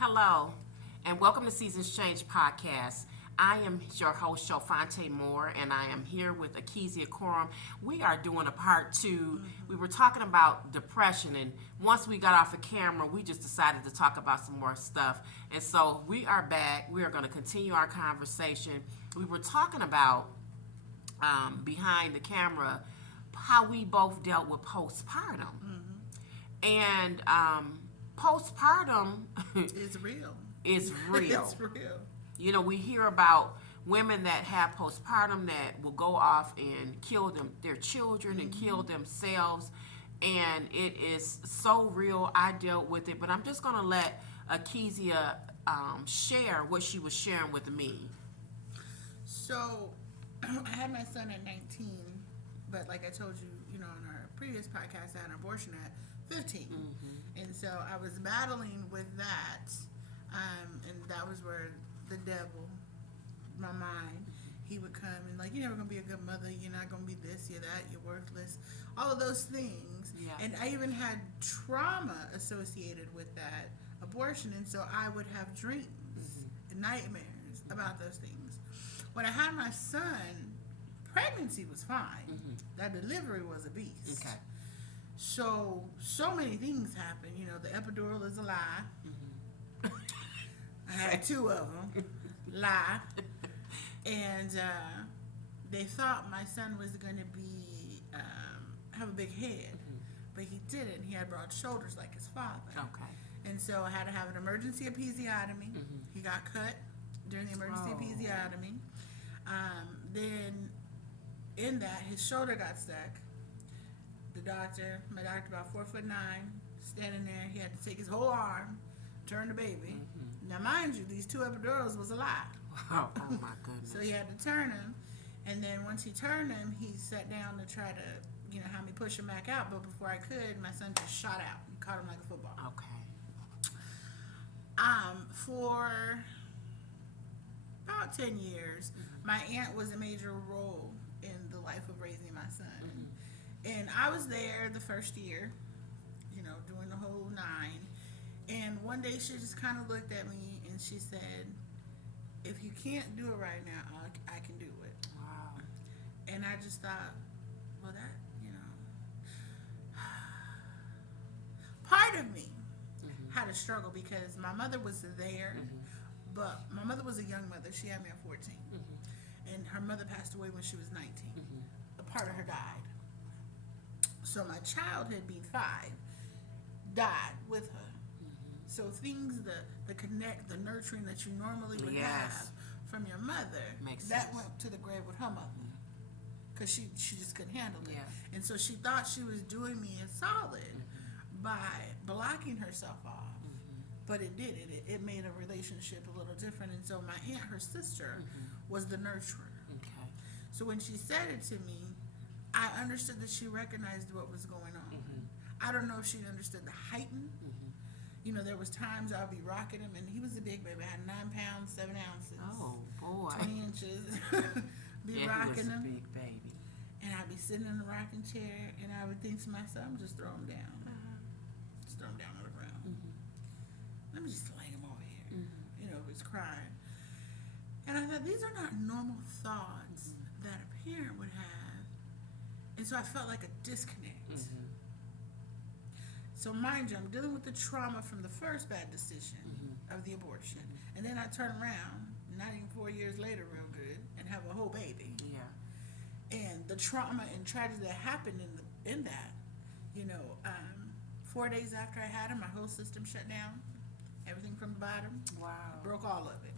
Hello, and welcome to Seazons Change Podcast. I am your host, Shellfontae Moore, and I am here with Akezia Corum. We are doing a part 2. We were talking about depression, and once we got off the camera, we just decided to talk about some more stuff. And so we are back. We are going to continue our conversation. We were talking about behind the camera how we both dealt with postpartum. And postpartum It's real. is real. It's real. You know, we hear about women that have postpartum that will go off and kill their children and kill themselves, and it is so real. I dealt with it, but I'm just gonna let Akezia share what she was sharing with me. So, I had my son at 19, but like I told you, on our previous podcast, I had an abortion at 15. And so I was battling with that, and that was where the devil, my mind, he would come and like, you're never going to be a good mother, you're not going to be this, you're that, you're worthless, all of those things. Yeah. And I even had trauma associated with that abortion, and so I would have dreams, nightmares about those things. When I had my son, pregnancy was fine. That delivery was a beast. Okay. So many things happen. The epidural is a lie. I had 2 of them. Lie. And they thought my son was going to be have a big head, but he didn't. He had broad shoulders like his father. Okay. And so I had to have an emergency episiotomy. He got cut during the emergency episiotomy. Then in that, his shoulder got stuck. My doctor, about 4'9", standing there. He had to take his whole arm, turn the baby. Now, mind you, these 2 epidurals was a lie. Wow. Oh my goodness. So he had to turn him, and then once he turned him, he sat down to try to, have me push him back out. But before I could, my son just shot out. He caught him like a football. Okay. For about 10 years, my aunt was a major role in the life of raising my son. And I was there the first year, doing the whole 9. And one day she just kind of looked at me and she said, if you can't do it right now, I can do it. Wow. And I just thought, well, that, part of me had a struggle because my mother was there, but my mother was a young mother. She had me at 14. And her mother passed away when she was 19. A part of her died. So my childhood, being 5, died with her. So things, the nurturing that you normally would have from your mother, that went to the grave with her mother. Because she just couldn't handle it. Yeah. And so she thought she was doing me a solid by blocking herself off. But it did. It made a relationship a little different. And so my aunt, her sister, was the nurturer. Okay. So when she said it to me, I understood that she recognized what was going on. I don't know if she understood the heighten. There was times I'd be rocking him, and he was a big baby. I had 9 pounds, 7 ounces. Oh boy. 20 inches. Be he rocking was a him. big baby. And I'd be sitting in the rocking chair, and I would think to myself, just throw him down. Just throw him down on the ground. Let me just lay him over here. He's crying. And I thought, these are not normal thoughts that a parent would have. And so I felt like a disconnect. So mind you, I'm dealing with the trauma from the first bad decision of the abortion. And then I turn around, not even 4 years later, real good, and have a whole baby. Yeah. And the trauma and tragedy that happened in that, 4 days after I had him, my whole system shut down. Everything from the bottom. Wow. Broke all of it.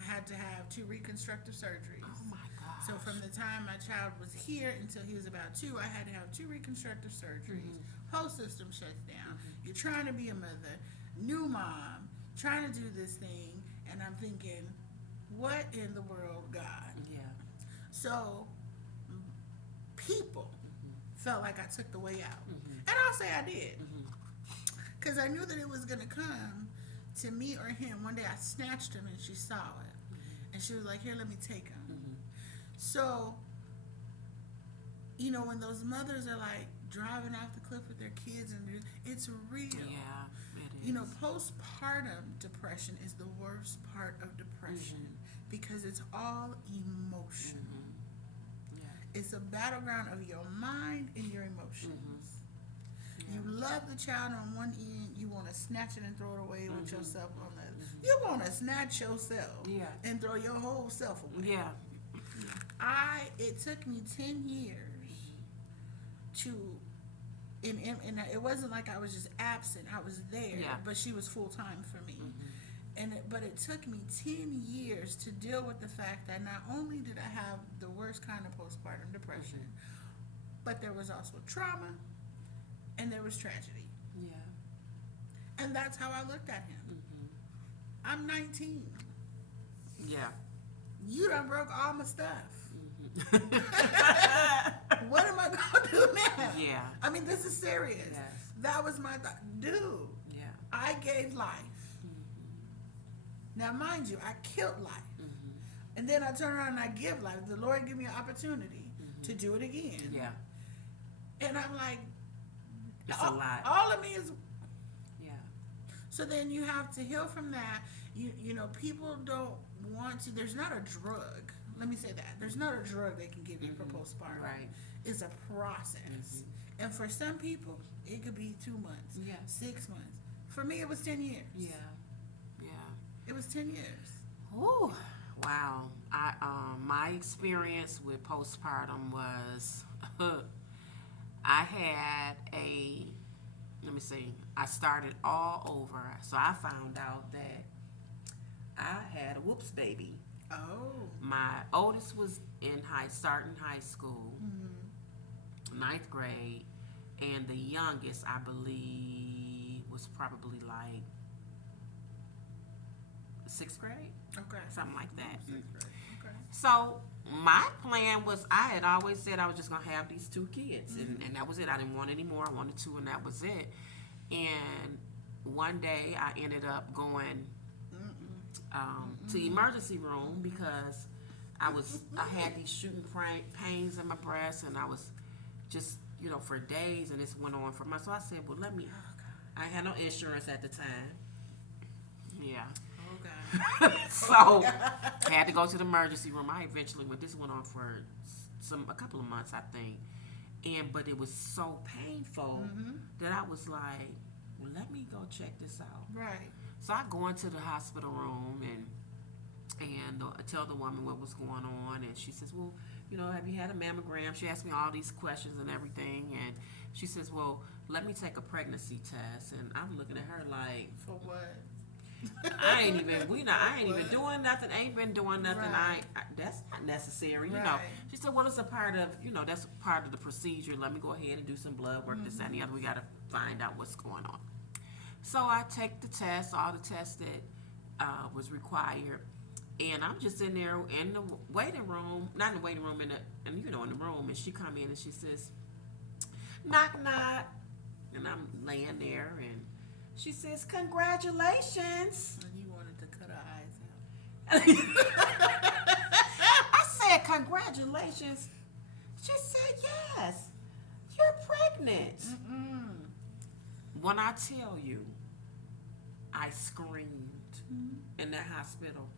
I had to have 2 reconstructive surgeries. Oh my gosh. So from the time my child was here until he was about 2, I had to have 2 reconstructive surgeries. Whole system shuts down. You're trying to be a mother, new mom, trying to do this thing, and I'm thinking, what in the world, God? Yeah. So people felt like I took the way out. And I'll say I did. Because I knew that it was going to come to me or him. One day I snatched him and she saw it. And she was like, here, let me take him. So, when those mothers are like driving off the cliff with their kids, and it's real. Yeah, it You know, postpartum depression is the worst part of depression because it's all emotion. Yeah. It's a battleground of your mind and your emotions. Yeah. You love the child on one end, you want to snatch it and throw it away with yourself on the other. You want to snatch yourself and throw your whole self away. Yeah. It took me 10 years to, and it wasn't like I was just absent. I was there, but she was full time for me. But it took me 10 years to deal with the fact that not only did I have the worst kind of postpartum depression, but there was also trauma and there was tragedy. Yeah. And that's how I looked at him. I'm 19. Yeah. You done broke all my stuff. What am I going to do now? Yeah. I mean, this is serious. Yes. That was my thought. Dude, Yeah. I gave life. Now, mind you, I killed life. And then I turn around and I give life. The Lord give me an opportunity to do it again. Yeah. And I'm like, It's a lot. all of me is. Yeah. So then you have to heal from that. You know, people don't want to. There's not a drug. Let me say that. There's not a drug they can give you for postpartum. Right. It's a process. And for some people, it could be 2 months, 6 months. For me, it was 10 years. Yeah. Yeah. It was 10 years. Ooh. Wow. My experience with postpartum was I had I started all over. So I found out that I had a whoops baby. Oh. My oldest was starting high school, 9th grade, and the youngest, I believe, was probably like 6th grade, Okay. something like that. 6th grade. Okay. So my plan was, I had always said I was just gonna have these 2 kids, and that was it. I didn't want any more. I wanted 2, and that was it. And one day I ended up going to emergency room because I had these shooting pains in my breast, and I was just, for days, and this went on for months. So I said, well, I had no insurance at the time. Yeah. Okay. So I had to go to the emergency room. I eventually went. This went on for a couple of months, I think. But it was so painful that I was like, well, let me go check this out. Right. So I go into the hospital room and tell the woman what was going on, and she says, well, have you had a mammogram? She asked me all these questions and everything, and she says, well, let me take a pregnancy test. And I'm looking at her like, for what? I ain't even doing nothing. Ain't been doing nothing. Right. That's not necessary. Right. She said, well, it's a part of, that's part of the procedure. Let me go ahead and do some blood work, this, that, and the other. We got to find out what's going on. So I take the test, all the tests that was required. And I'm just in there in the waiting room, not in the waiting room, in the room. And she come in and she says, knock, knock. And I'm laying there, and she says, congratulations. And you wanted to cut her eyes out. I said, congratulations. She said, yes, you're pregnant. When I tell you, I screamed in that hospital.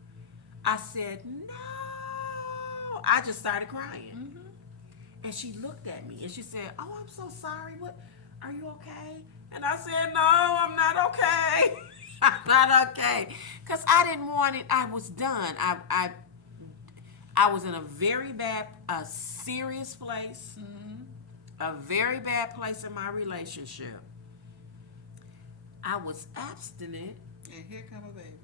I said, no. I just started crying. And she looked at me and she said, oh, I'm so sorry. What? Are you okay? And I said, no, I'm not okay. I'm not okay. Because I didn't want it. I was done. I was in a serious place. A very bad place in my relationship. I was abstinent. And here come a baby.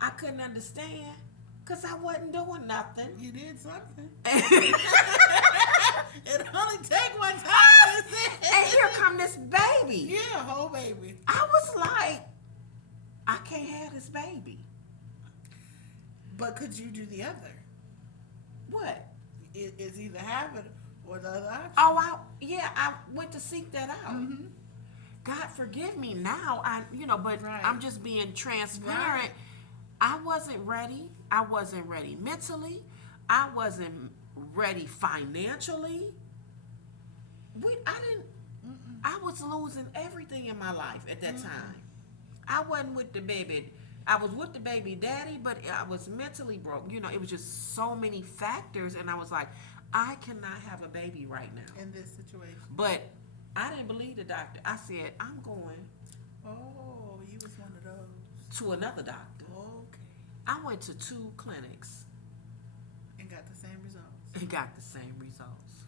I couldn't understand because I wasn't doing nothing. You did something. It only take one time. And here come this baby. Yeah, whole baby. I was like, I can't have this baby. But could you do the other? What? It's either have it or the other option. Oh, I went to seek that out. God forgive me now. But I'm just being transparent. Right. I wasn't ready. I wasn't ready mentally. I wasn't ready financially. I was losing everything in my life at that time. I wasn't with the baby. I was with the baby daddy, but I was mentally broke. You know, it was just so many factors, and I was like, I cannot have a baby right now. In this situation. But I didn't believe the doctor. I said, I'm going Oh, you was one of those. to another doctor. Okay. I went to 2 clinics And got the same results. and got the same results.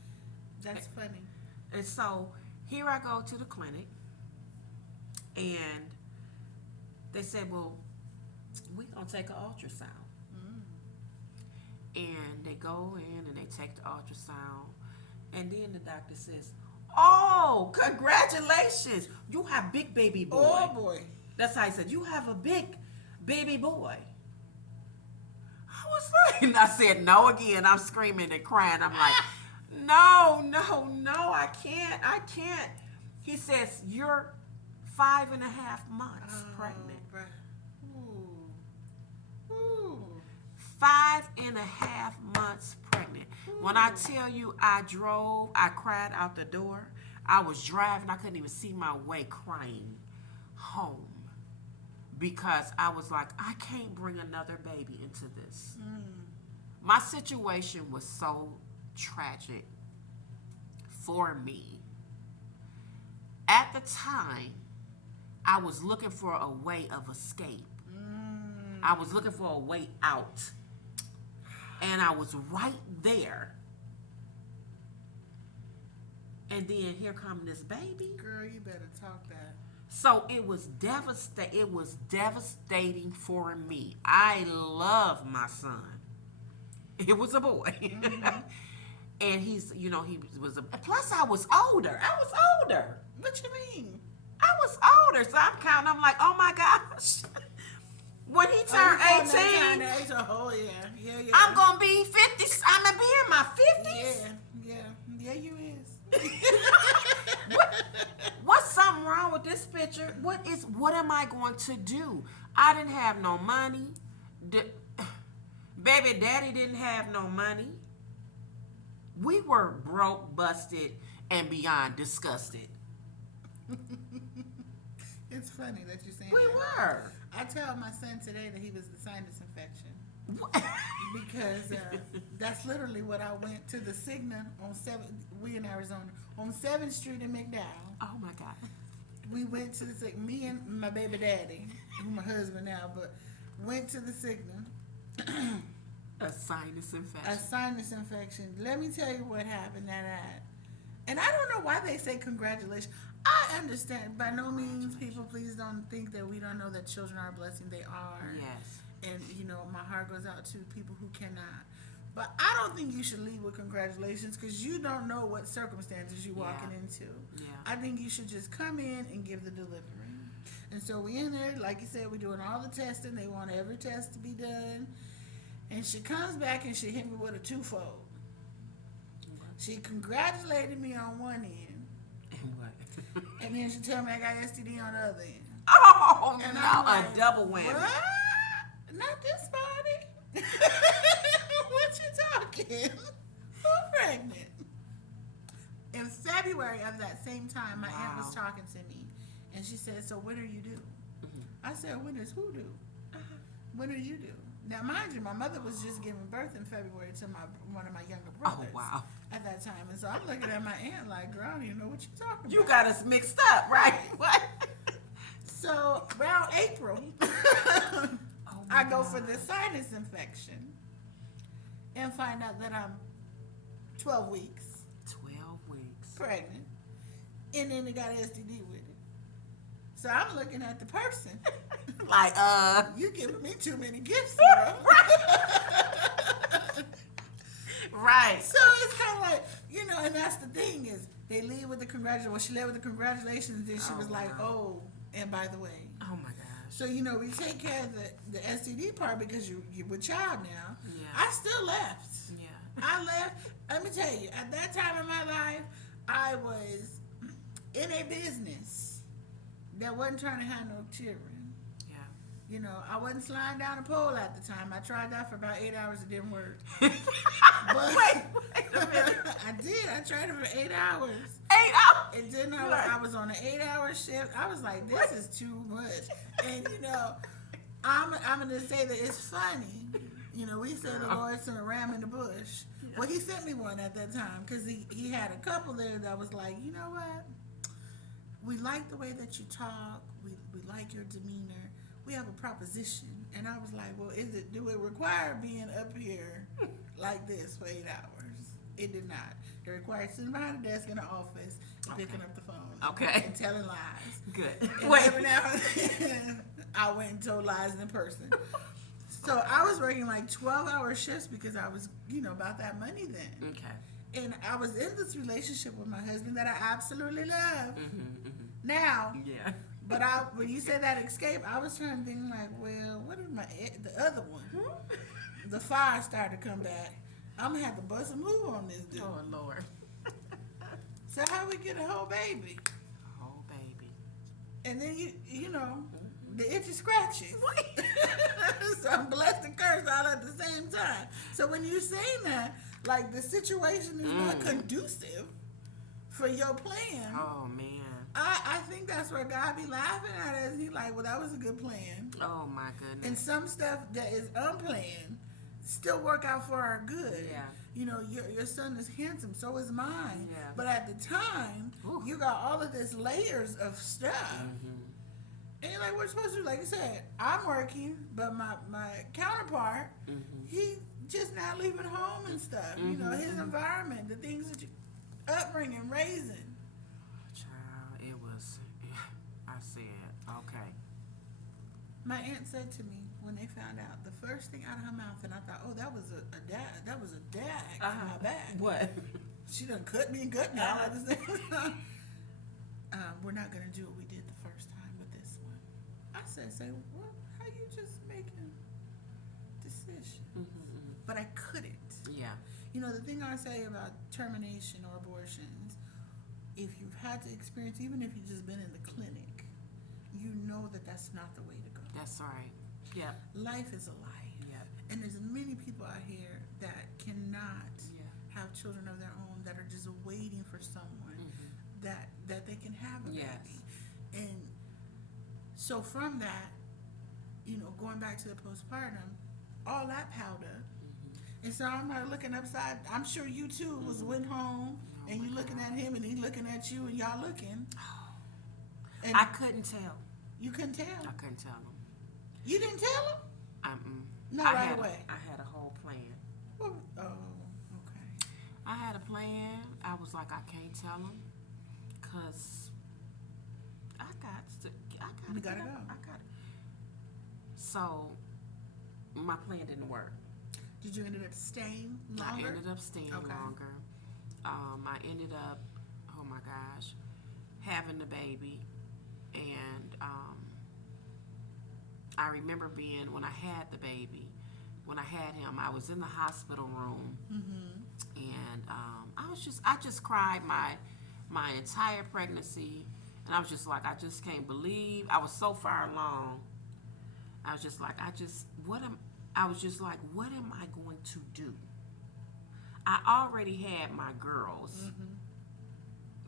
That's funny. And so here I go to the clinic, and they said, well, we're going to take an ultrasound. And they go in and they take the ultrasound, and then the doctor says, oh, congratulations, you have big baby boy. Oh, boy. That's how he said, you have a big baby boy. I was like, I said no again. I'm screaming and crying. I'm like, no, I can't. He says, you're 5.5 months pregnant. Ooh. 5.5 months pregnant. When I tell you I cried out the door. I was driving, I couldn't even see my way crying home. Because I was like, I can't bring another baby into this. My situation was so tragic for me. At the time, I was looking for a way of escape. I was looking for a way out. And I was right there. And then here comes this baby. Girl, you better talk that. So it was devastating for me. I love my son. It was a boy. And he's, he was plus I was older. What you mean? I was older. So I'm counting. I'm like, oh my gosh. When he turned 18, oh yeah. I'm going to be 50. I'm going to be in my 50s. Yeah, you is. What's something wrong with this picture? What am I going to do? I didn't have no money. Baby daddy didn't have no money. We were broke, busted, and beyond disgusted. It's funny that you're saying We that. were. I tell my son today that he was the sinus infection. Because that's literally what I went to the Cigna on 7th, we in Arizona, on 7th Street in McDowell. Oh my God. We went to the Cigna, me and my baby daddy, who's my husband now, but went to the Cigna. A sinus infection. A sinus infection. Let me tell you what happened that night. And I don't know why they say congratulations. I understand. By no means, people, please don't think that we don't know that children are a blessing. They are. Yes. And, my heart goes out to people who cannot. But I don't think you should leave with congratulations because you don't know what circumstances you're walking into. Yeah. I think you should just come in and give the delivery. And so we in there, like you said, we're doing all the testing. They want every test to be done. And she comes back and she hit me with a twofold. She congratulated me on one end. And what? And then she told me I got STD on the other end. Oh, And no, I'm like, a double whammy. What? Not this body. What you talking? Who pregnant? In February of that same time, my aunt was talking to me. And she said, so when are you due? I said, when is who due? When are you due? Now, mind you, my mother was just giving birth in February to one of my younger brothers. Oh, wow. At that time. And so I'm looking at my aunt like, girl, I don't even know what you're talking about. You got us mixed up, right? What? So, around April, I go for the sinus infection and find out that I'm 12 weeks 12 weeks. pregnant. And then they got STD with it. So I'm looking at the person. Like, You giving me too many gifts, girl. Right. So it's kind of like, and that's the thing is they leave with the congratulations. Well, she led with the congratulations, then she was like, oh, and by the way. Oh my gosh. So, we take care of the STD part because you're with child now. Yeah. I still left. Yeah. I left. Let me tell you, at that time in my life, I was in a business that wasn't trying to have no children. Yeah. I wasn't sliding down a pole at the time. I tried that for about 8 hours. It didn't work. But Wait a minute. I did. I tried it for 8 hours. 8 hours? It did not work. I was on an 8-hour shift. I was like, this is too much. And, I'm going to say that it's funny. We said the Lord sent a ram in the bush. Well, he sent me one at that time because he had a couple there that was like, you know what? We like the way that you talk. We like your demeanor. We have a proposition. And I was like, well, do it require being up here like this for 8 hours? It did not. It required sitting behind a desk in the office and picking up the phone. And telling lies. Good. And every now and then, I went and told lies in person. So I was working like 12-hour shifts because I was, about that money then. Okay. And I was in this relationship with my husband that I absolutely love. Now. Yeah. But when you said that escape, I was trying to think like, well, what is the other one? The fire started to come back. I'm going to have to bust a move on this dude. Oh, Lord. So how we get a whole baby? Whole baby. And then, the itchy scratchy. So I'm blessed and cursed all at the same time. So when you say that, like the situation is not conducive for your plan. Oh, man. I think that's where God be laughing at us. He like, well, that was a good plan. Oh, my goodness. And some stuff that is unplanned still work out for our good. Yeah. Your son is handsome, so is mine. Yeah. But at the time, you got all of this layers of stuff. And you're like, we're supposed to, like I said, I'm working, but my counterpart, he just not leaving home and stuff. His environment, the things that you upbringing, raising. Child, it was, I said, okay. My aunt said to me when they found out, the first thing out of her mouth, and I thought, oh, that was a dag on my back. What? She done cut me and gut me all at the same time. We're not going to do what we did the first time with this one. I said, what? How you just making decisions? But I couldn't. Yeah. The thing I say about termination or abortions, if you've had to experience, even if you've just been in the clinic, you know that that's not the way to go. That's right. Yeah. Life is a life. Yeah. And there's many people out here that cannot have children of their own, that are just waiting for someone that they can have a baby. And so from that, going back to the postpartum, all that piled up. And so I'm like looking upside. I'm sure you too went home and you looking at him and he looking at you and y'all looking. And I couldn't tell. You couldn't tell? I couldn't tell him. You didn't tell him? Not right away. I had a whole plan. Well, okay. I had a plan. I was like, I can't tell him because I gotta go. So my plan didn't work. Did you end up staying longer? I ended up staying longer. I ended up, oh my gosh, having the baby. And I remember when I had the baby, when I had him, I was in the hospital room. And I just cried my entire pregnancy. And I was just like, I just can't believe, I was so far along. I was just like, what am I going to do? I already had my girls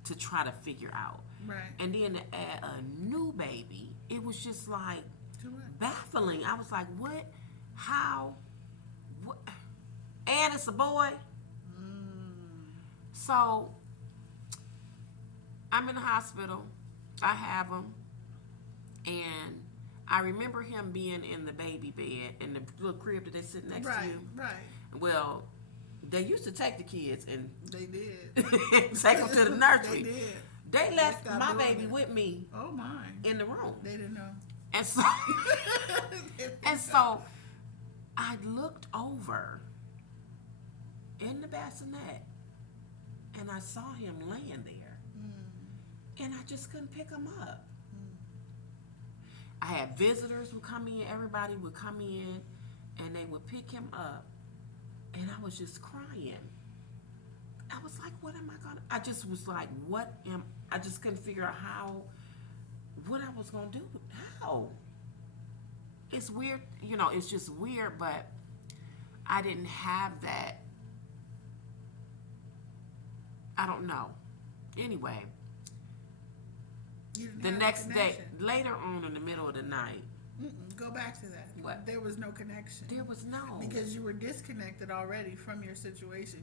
to try to figure out. Right. And then to add a new baby, it was just like baffling. I was like, what? How? What? And it's a boy? So I'm in the hospital. I have him. And I remember him being in the baby bed in the little crib that they sit next to you. Right. Well, they used to take the kids and they did take them to the nursery. They did. They left my baby with me. Oh my! In the room. They didn't know. And so, so I looked over in the bassinet, and I saw him laying there, and I just couldn't pick him up. I had visitors would come in, everybody would come in, and they would pick him up, and I was just crying. I was like, what am I gonna, I just was like, I just couldn't figure out what I was gonna do. How? It's weird, it's just weird, but I didn't have that. I don't know. Anyway, You didn't The have a next day, connection. later on in the middle of the night, Go back to that. What? There was no connection. there was no. Because you were disconnected already from your situation.